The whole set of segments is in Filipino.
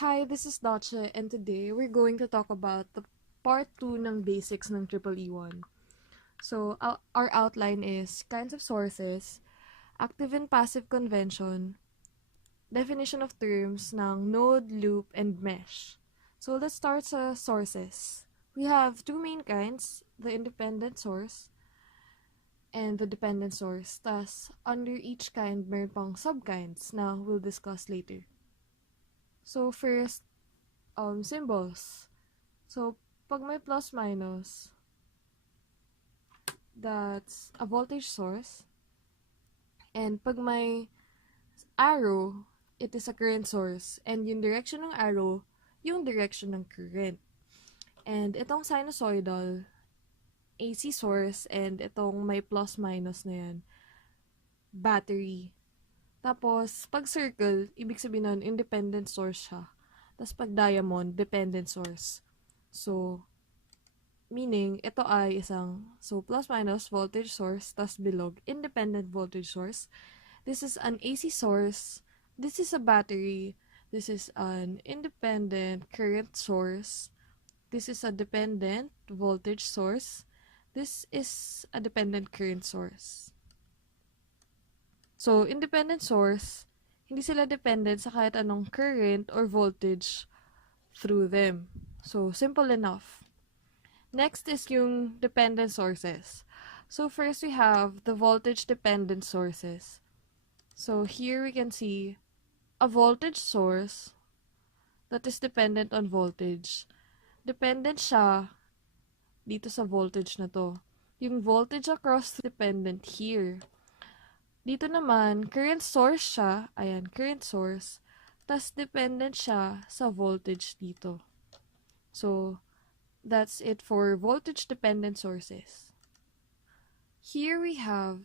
Hi, this is dotChE, and today we're going to talk about the part 2 ng basics ng EEE1. So, our outline is kinds of sources, active and passive convention, definition of terms ng node, loop, and mesh. So, let's start sa sources. We have two main kinds, the independent source and the dependent source. Tas, under each kind, meron pang subkinds na we'll discuss later. So, first, symbols. So, pag may plus minus, that's a voltage source. And pag may arrow, it is a current source. And yung direction ng arrow, yung direction ng current. And itong sinusoidal, AC source, and itong may plus minus na yan, battery. Tapos, pag circle, ibig sabihin nun, independent source siya. Tapos pag diamond, dependent source. So, meaning, ito ay so plus minus voltage source, tas bilog, independent voltage source. This is an AC source. This is a battery. This is an independent current source. This is a dependent voltage source. This is a dependent current source. So, independent source, hindi sila dependent sa kahit anong current or voltage through them. So, simple enough. Next is yung dependent sources. So first we have the voltage dependent sources. So here we can see a voltage source that is dependent on voltage. Dependent siya dito sa voltage na to. Yung voltage across dependent here. Dito naman, current source siya. Ayan, current source. Tas dependent siya sa voltage dito. So, that's it for voltage-dependent sources. Here we have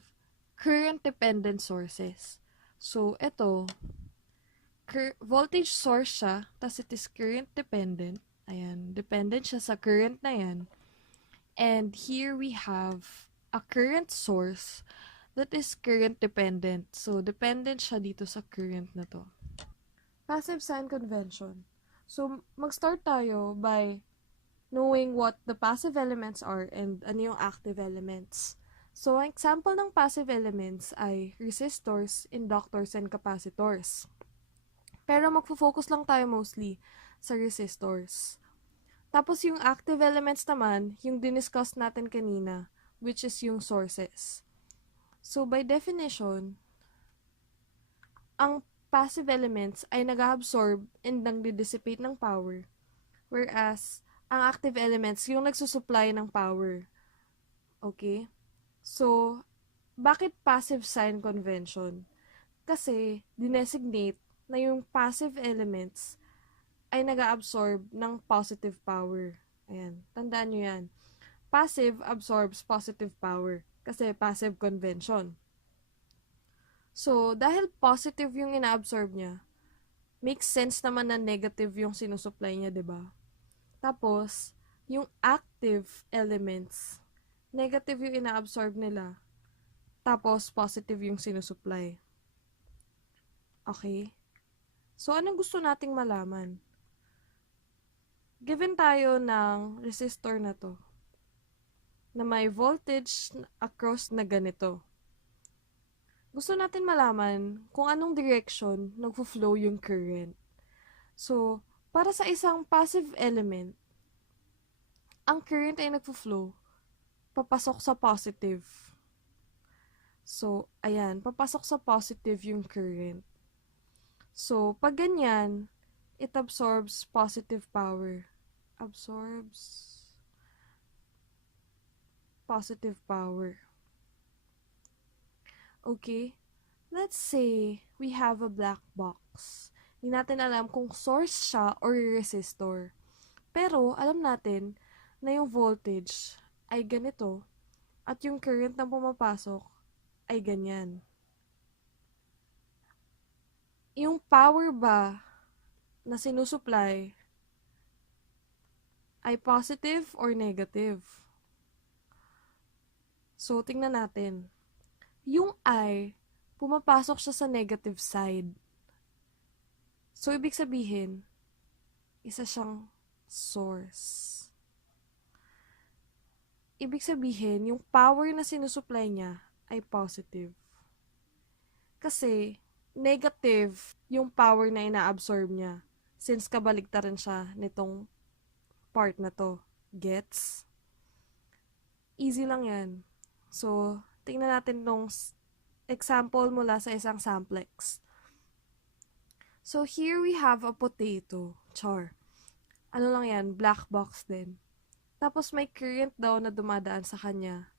current-dependent sources. So, ito, voltage source siya, tas it is current-dependent. Ayan, dependent siya sa current na yan. And here we have a current source that is current-dependent. So, dependent siya dito sa current na to. Passive sign convention. So, mag-start tayo by knowing what the passive elements are and ano yung active elements. So, ang example ng passive elements ay resistors, inductors, and capacitors. Pero magfo-focus lang tayo mostly sa resistors. Tapos yung active elements naman, yung diniscuss natin kanina, which is yung sources. So, by definition, ang passive elements ay nag-absorb and nag-dissipate ng power, whereas ang active elements, yung nagsusupply ng power. Okay? So, bakit passive sign convention? Kasi, dinesignate na yung passive elements ay nag-absorb ng positive power. Ayan, tandaan nyo yan. Passive absorbs positive power. Kasi passive convention. So, dahil positive yung ina-absorb niya, makes sense naman na negative yung sinusupply niya, diba? Tapos, yung active elements, negative yung ina-absorb nila. Tapos, positive yung sinusupply. Okay? So, anong gusto nating malaman? Given tayo ng resistor na to, na may voltage across na ganito, gusto natin malaman kung anong direction nagfo-flow yung current. So, para sa isang passive element, ang current ay nagfo-flow papasok sa positive. So, ayan, papasok sa positive yung current. So, pag ganyan, it absorbs positive power. Absorbs positive power. Okay? Let's say we have a black box. Hindi natin alam kung source siya or resistor. Pero, alam natin na yung voltage ay ganito at yung current na pumapasok ay ganyan. Yung power ba na sinusupply ay positive or negative? So, tingnan natin. Yung I, pumapasok siya sa negative side. So, ibig sabihin, isa siyang source. Ibig sabihin, yung power na sinusupply niya ay positive. Kasi, negative yung power na ina-absorb niya since kabaligtaran siya nitong part na to. Gets? Easy lang yan. So, tingnan natin tong example mula sa isang samplex. So, here we have a potato. Char. Ano lang yan? Black box din. Tapos, may current daw na dumadaan sa kanya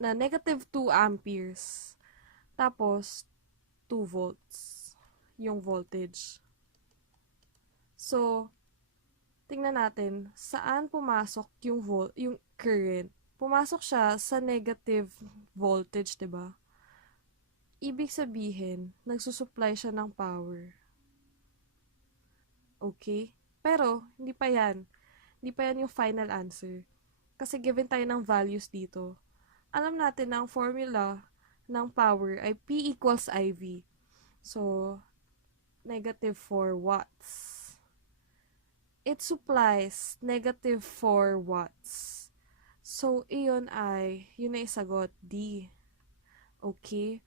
na negative 2 amperes. Tapos, 2 volts yung voltage. So, tingnan natin saan pumasok yung current. Pumasok siya sa negative voltage, 'di ba? Ibig sabihin, nagsusupply siya ng power. Okay? Pero, hindi pa yan. Hindi pa yan yung final answer. Kasi given tayo ng values dito, alam natin na ang formula ng power ay P equals IV. So, negative 4 watts. It supplies negative 4 watts. So, yun ay sagot D. Okay?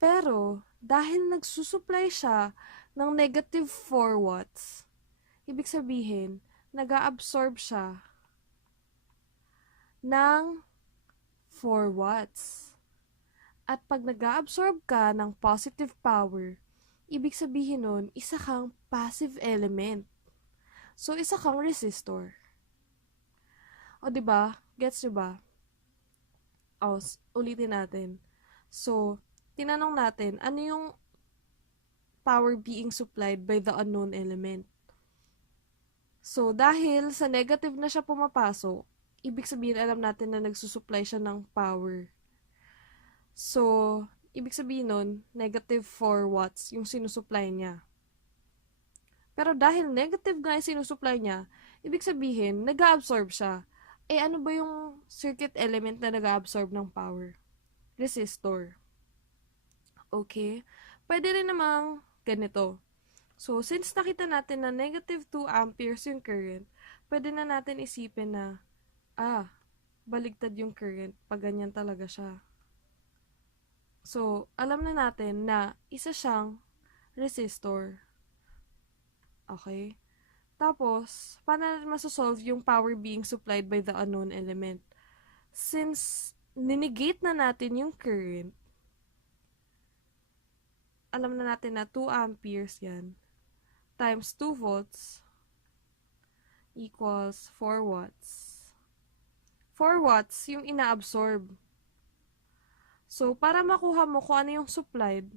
Pero, dahil nagsusupply siya ng negative 4 watts, ibig sabihin, nag-absorb siya ng 4 watts. At pag nag-absorb ka ng positive power, ibig sabihin nun, isa kang passive element. So, isa kang resistor. O, diba? Gets diba? O, ulitin natin. So, tinanong natin, ano yung power being supplied by the unknown element? So, dahil sa negative na siya pumapasok, ibig sabihin alam natin na nagsusupply siya ng power. So, ibig sabihin nun, negative 4 watts yung sinusupply niya. Pero dahil negative nga yung sinusupply niya, ibig sabihin, nag-absorb siya. Eh, ano ba yung circuit element na nag-absorb ng power? Resistor. Okay? Pwede rin namang ganito. So, since nakita natin na negative 2 amperes yung current, pwede na natin isipin na, baligtad yung current pag ganyan talaga siya. So, alam na natin na isa siyang resistor. Okay? Tapos, paano natin masosolve yung power being supplied by the unknown element? Since ninegate na natin yung current, alam na natin na 2 amperes yan times 2 volts equals 4 watts. 4 watts yung ina-absorb. So, para makuha mo kung ano yung supplied,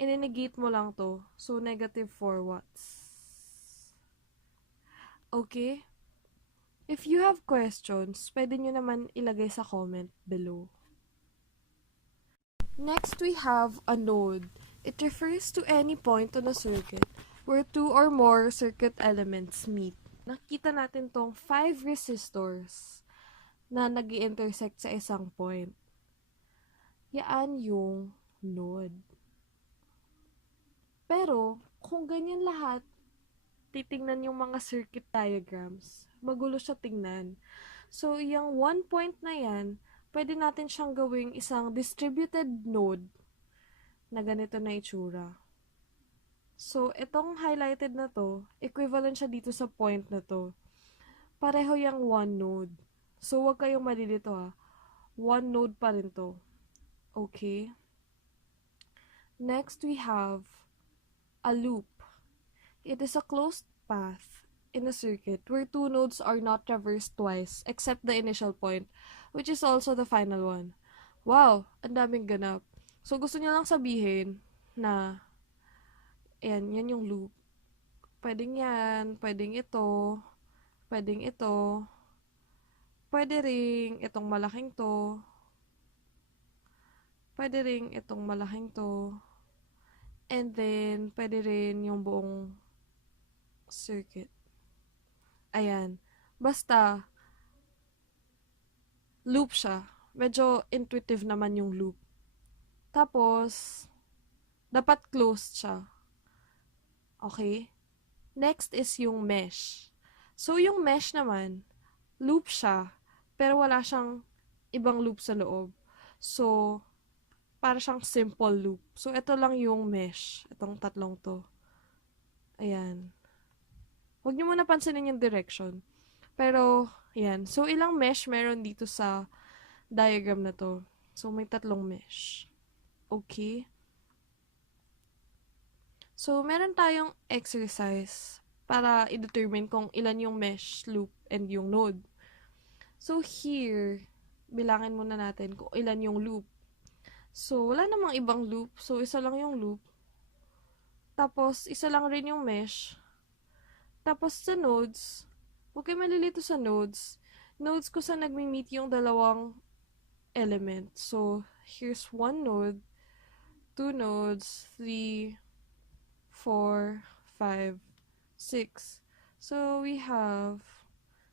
ininegate mo lang to. So, negative 4 watts. Okay? If you have questions, pwede nyo naman ilagay sa comment below. Next, we have a node. It refers to any point on a circuit where two or more circuit elements meet. Nakita natin tong 5 resistors na nag-i-intersect sa isang point. Yan yung node. Pero, kung ganyan lahat, titingnan yung mga circuit diagrams, magulo siya tingnan. So, yung 1 point na yan, pwede natin siyang gawing isang distributed node na ganito na itsura. So, itong highlighted na to, equivalent siya dito sa point na to. Pareho yung 1 node. So, wag kayong malilito ha. 1 node pa rin to. Okay? Next, we have a loop. It is a closed path in a circuit where two nodes are not traversed twice except the initial point, which is also the final one. Wow! Ang daming ganap. So, gusto niya lang sabihin na yan yung loop. Pwedeng yan, pwedeng ito, pwedeng ito, pwede ring itong malaking to, pwede ring itong malaking to, and then, pwede rin yung buong circuit. Ayan. Basta, loop siya. Medyo intuitive naman yung loop. Tapos, dapat closed siya. Okay? Next is yung mesh. So, yung mesh naman, loop siya, pero wala siyang ibang loop sa loob. So, para siyang simple loop. So, ito lang yung mesh. Itong tatlong to. Ayan. Huwag niyo muna pansinin yung direction. Pero, ayan. So, ilang mesh meron dito sa diagram na to? So, may tatlong mesh. Okay? So, meron tayong exercise para i-determine kung ilan yung mesh, loop, and yung node. So, here, bilangin muna natin kung ilan yung loop. So, wala namang ibang loop. So, isa lang yung loop. Tapos, isa lang rin yung mesh. Tapos, sa nodes, huwag kayo malilito sa nodes. Nodes ko sa nagmi-meet yung dalawang element. So, here's one node, two nodes, 3, 4, 5, 6. So, we have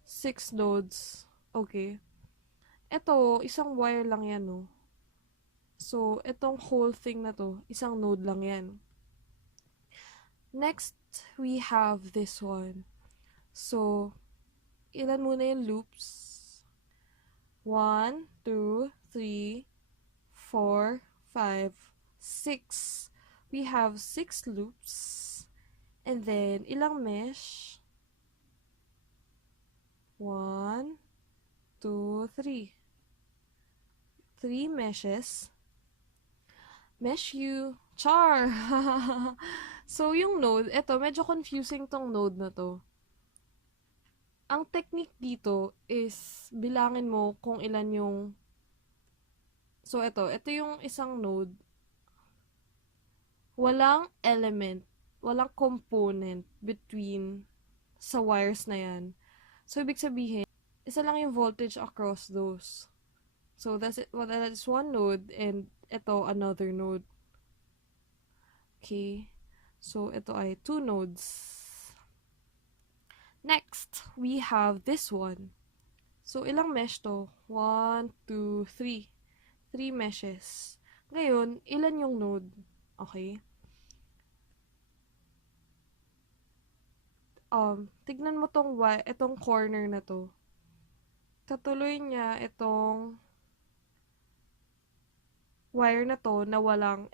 6 nodes. Okay. Ito, isang wire lang yan, no? So, itong whole thing na to, isang node lang yan. Next, we have this one. So, ilan muna yung loops? 1, 2, 3, 4, 5, 6. We have 6 loops. And then, ilang mesh? 1, 2, 3. 3 meshes. Mesh U. Char! So, yung node, eto, medyo confusing tong node na to. Ang technique dito is bilangin mo kung ilan yung... So, ito yung isang node. Walang element, walang component between sa wires na yan. So, ibig sabihin, isa lang yung voltage across those. So, that's one node and ito another node. Okay. So, ito ay 2 nodes. Next, we have this one. So, ilang mesh to? 1, 2, 3. 3 meshes. Ngayon, ilan yung node? Okay. Tignan mo itong corner na to. Katuloy niya itong wire na to na walang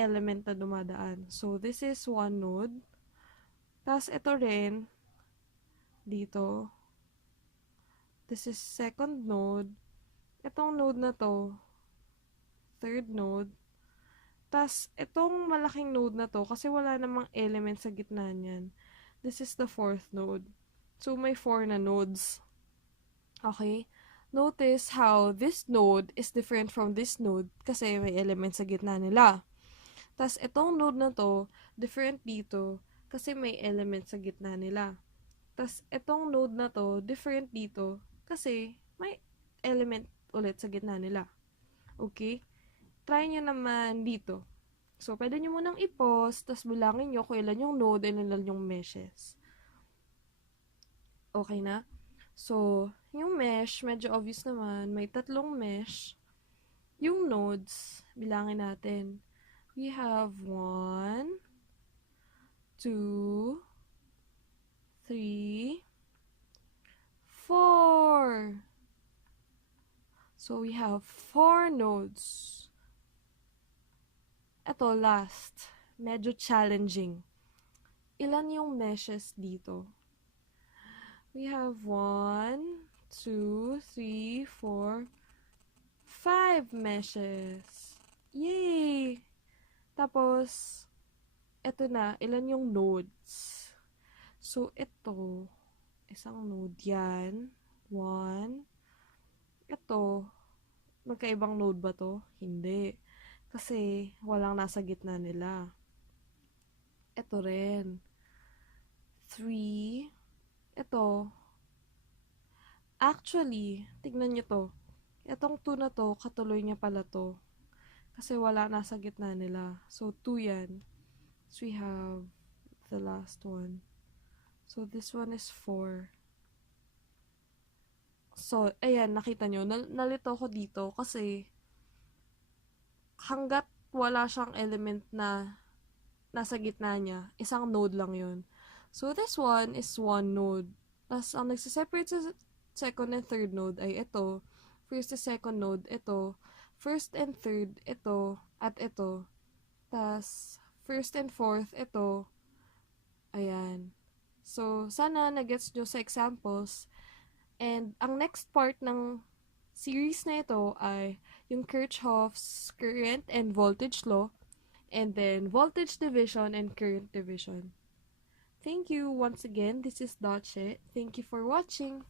element na dumadaan. So, this is one node. Tapos, ito rin, dito. This is second node. Itong node na to, third node. Tapos, itong malaking node na to, kasi wala namang element sa gitna niyan. This is the fourth node. So, may 4 na nodes. Okay? Notice how this node is different from this node kasi may element sa gitna nila. Tapos, itong node na to, different dito kasi may element sa gitna nila. Tapos, itong node na to, different dito kasi may element ulit sa gitna nila. Okay? Try nyo naman dito. So, pwede nyo munang i-pause, tapos bilangin nyo kung ilan yung node and ilan yung meshes. Okay na? So, yung mesh, medyo obvious naman. May 3 mesh. Yung nodes, bilangin natin. We have 1, 2, 3, 4. So, we have 4 nodes. Ito, last. Medyo challenging. Ilan yung meshes dito? We have 1, 2, 3, 4, 5 meshes. Yay! Tapos, ito na. Ilan yung nodes? So, ito. Isang node yan. 1. Ito. Magkaibang node ba to? Hindi. Kasi, walang nasa gitna nila. Ito rin. 3. Ito. Actually, tignan nyo to. Itong 2 na to, katuloy niya pala to. Kasi wala nasa gitna nila. So, 2 yan. So, we have the last one. So, this one is 4. So, ayan, nakita nyo. Nalito ko dito kasi hanggat wala siyang element na nasa gitna niya, isang node lang yun. So, this one is one node. Tas, ang nagsiseparate sa second and third node ay ito. First and second node, ito. First and third, ito. At ito. Tas, first and fourth, ito. Ayan. So, sana nagets nyo sa examples. And, ang next part ng series na ito ay yung Kirchhoff's current and voltage law, and then voltage division and current division. Thank you once again. This is dotChE. Thank you for watching.